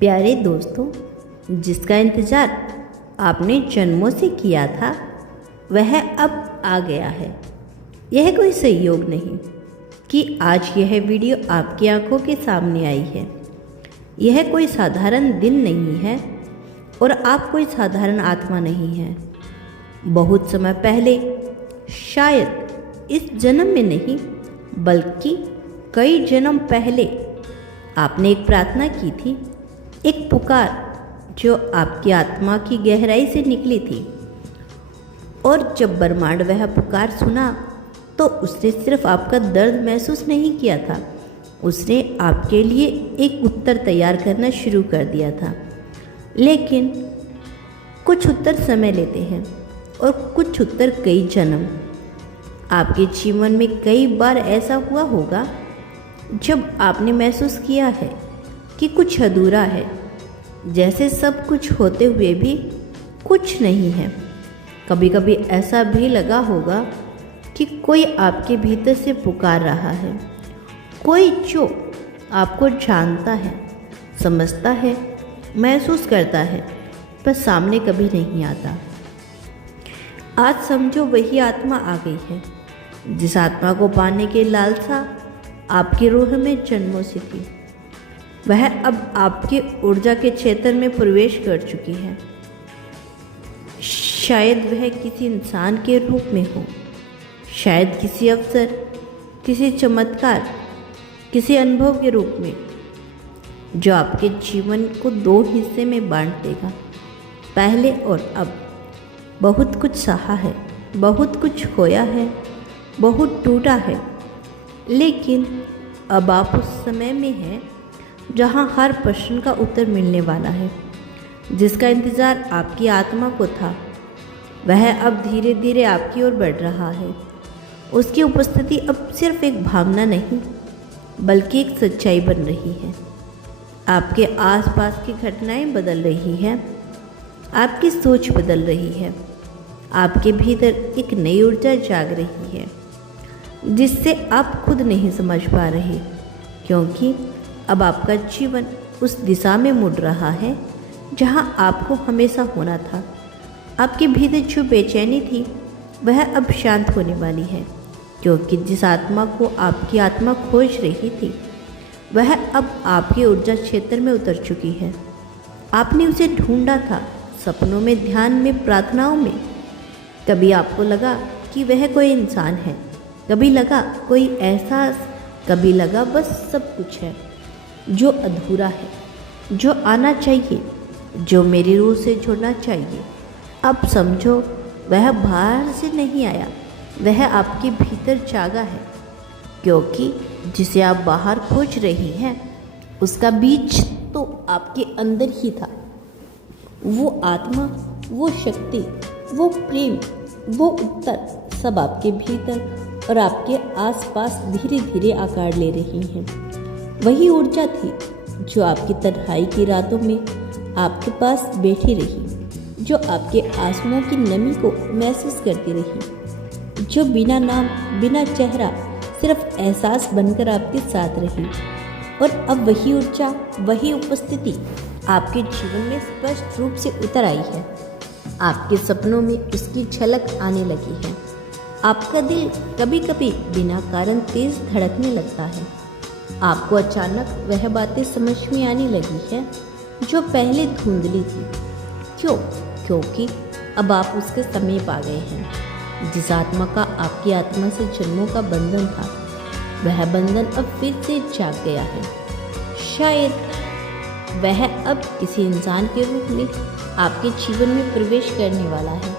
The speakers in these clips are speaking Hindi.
प्यारे दोस्तों, जिसका इंतज़ार आपने जन्मों से किया था वह अब आ गया है। यह कोई संयोग नहीं कि आज यह वीडियो आपकी आंखों के सामने आई है। यह कोई साधारण दिन नहीं है और आप कोई साधारण आत्मा नहीं है। बहुत समय पहले, शायद इस जन्म में नहीं बल्कि कई जन्म पहले, आपने एक प्रार्थना की थी, एक पुकार जो आपकी आत्मा की गहराई से निकली थी। और जब ब्रह्मांड वह पुकार सुना तो उसने सिर्फ आपका दर्द महसूस नहीं किया था, उसने आपके लिए एक उत्तर तैयार करना शुरू कर दिया था। लेकिन कुछ उत्तर समय लेते हैं और कुछ उत्तर कई जन्म। आपके जीवन में कई बार ऐसा हुआ होगा जब आपने महसूस किया है कि कुछ अधूरा है, जैसे सब कुछ होते हुए भी कुछ नहीं है। कभी कभी ऐसा भी लगा होगा कि कोई आपके भीतर से पुकार रहा है, कोई जो आपको जानता है, समझता है, महसूस करता है, पर सामने कभी नहीं आता। आज समझो वही आत्मा आ गई है, जिस आत्मा को पाने की लालसा आपकी रूह में जन्मों से थी। वह अब आपके ऊर्जा के क्षेत्र में प्रवेश कर चुकी है। शायद वह किसी इंसान के रूप में हो, शायद किसी अवसर, किसी चमत्कार, किसी अनुभव के रूप में, जो आपके जीवन को दो हिस्से में बांट देगा, पहले और अब। बहुत कुछ सहा है, बहुत कुछ खोया है, बहुत टूटा है, लेकिन अब आप उस समय में हैं जहां हर प्रश्न का उत्तर मिलने वाला है। जिसका इंतज़ार आपकी आत्मा को था वह अब धीरे धीरे आपकी ओर बढ़ रहा है। उसकी उपस्थिति अब सिर्फ एक भावना नहीं बल्कि एक सच्चाई बन रही है। आपके आसपास की घटनाएं बदल रही हैं, आपकी सोच बदल रही है, आपके भीतर एक नई ऊर्जा जाग रही है जिससे आप खुद नहीं समझ पा रहे, क्योंकि अब आपका जीवन उस दिशा में मुड़ रहा है जहां आपको हमेशा होना था। आपके भीतर जो बेचैनी थी वह अब शांत होने वाली है, क्योंकि जिस आत्मा को आपकी आत्मा खोज रही थी वह अब आपके ऊर्जा क्षेत्र में उतर चुकी है। आपने उसे ढूंढा था, सपनों में, ध्यान में, प्रार्थनाओं में। कभी आपको लगा कि वह कोई इंसान है, कभी लगा कोई एहसास, कभी लगा बस सब कुछ है जो अधूरा है, जो आना चाहिए, जो मेरी रूह से जुड़ना चाहिए। अब समझो वह बाहर से नहीं आया, वह आपके भीतर जागा है, क्योंकि जिसे आप बाहर खोज रही हैं उसका बीज तो आपके अंदर ही था। वो आत्मा, वो शक्ति, वो प्रेम, वो उत्तर सब आपके भीतर और आपके आसपास धीरे धीरे आकार ले रही हैं। वही ऊर्जा थी जो आपकी तन्हाई की रातों में आपके पास बैठी रही, जो आपके आंसुओं की नमी को महसूस करती रही, जो बिना नाम, बिना चेहरा, सिर्फ एहसास बनकर आपके साथ रही। और अब वही ऊर्जा, वही उपस्थिति आपके जीवन में स्पष्ट रूप से उतर आई है। आपके सपनों में उसकी झलक आने लगी है। आपका दिल कभी कभी बिना कारण तेज धड़कने लगता है। आपको अचानक वह बातें समझ में आने लगी है जो पहले धुंधली थी। क्यों? क्योंकि अब आप उसके समीप आ गए हैं। जिस आत्मा का आपकी आत्मा से जन्मों का बंधन था वह बंधन अब फिर से जाग गया है। शायद वह अब किसी इंसान के रूप में आपके जीवन में प्रवेश करने वाला है।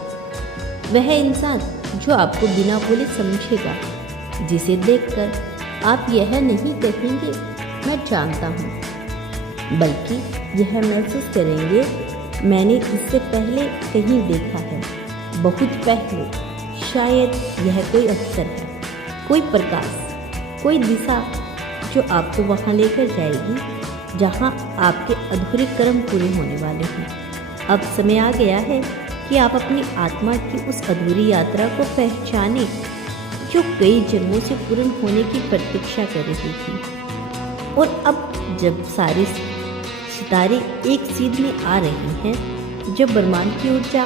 वह इंसान जो आपको बिना बोले समझेगा, जिसे देखकर आप यह नहीं कहेंगे मैं जानता हूँ, बल्कि यह महसूस करेंगे मैंने इससे पहले कहीं देखा है, बहुत पहले। शायद यह कोई अवसर है, कोई प्रकाश, कोई दिशा जो आपको वहाँ लेकर जाएगी जहाँ आपके अधूरे कर्म पूरे होने वाले हैं। अब समय आ गया है कि आप अपनी आत्मा की उस अधूरी यात्रा को पहचानें जो कई जन्मों से पूर्ण होने की प्रतीक्षा कर रही थी। और अब जब सारे तारे एक सीध में आ रहे हैं, जब ब्रह्मांड की ऊर्जा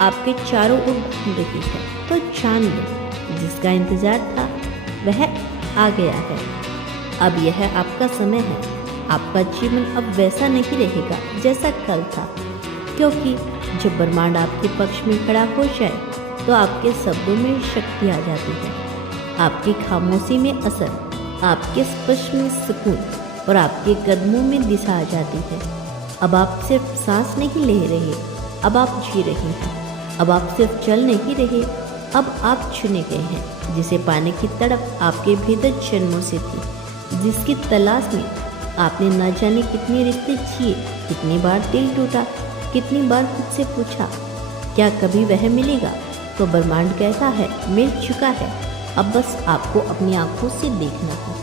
आपके चारों ओर घूम रही है, तो जान लो जिसका इंतजार था वह आ गया है। अब यह आपका समय है। आपका जीवन अब वैसा नहीं रहेगा जैसा कल था, क्योंकि जब ब्रह्मांड आपके पक्ष में खड़ा हो जाए तो आपके शब्दों में शक्ति आ जाती है, आपकी खामोशी में असर, आपके स्पर्श में सुकून और आपके कदमों में दिशा आ जाती है। अब आप सिर्फ सांस नहीं ले रहे, अब आप जी रहे हैं। अब आप सिर्फ चल नहीं रहे, अब आप चुने गए हैं। जिसे पाने की तड़प आपके भीतर जन्मों से थी, जिसकी तलाश में आपने न जाने कितने रिश्ते जिए, कितनी बार दिल टूटा, कितनी बार खुद से पूछा क्या कभी वह मिलेगा। तो ब्रह्मांड कहता है मिल चुका है, अब बस आपको अपनी आंखों से देखना है।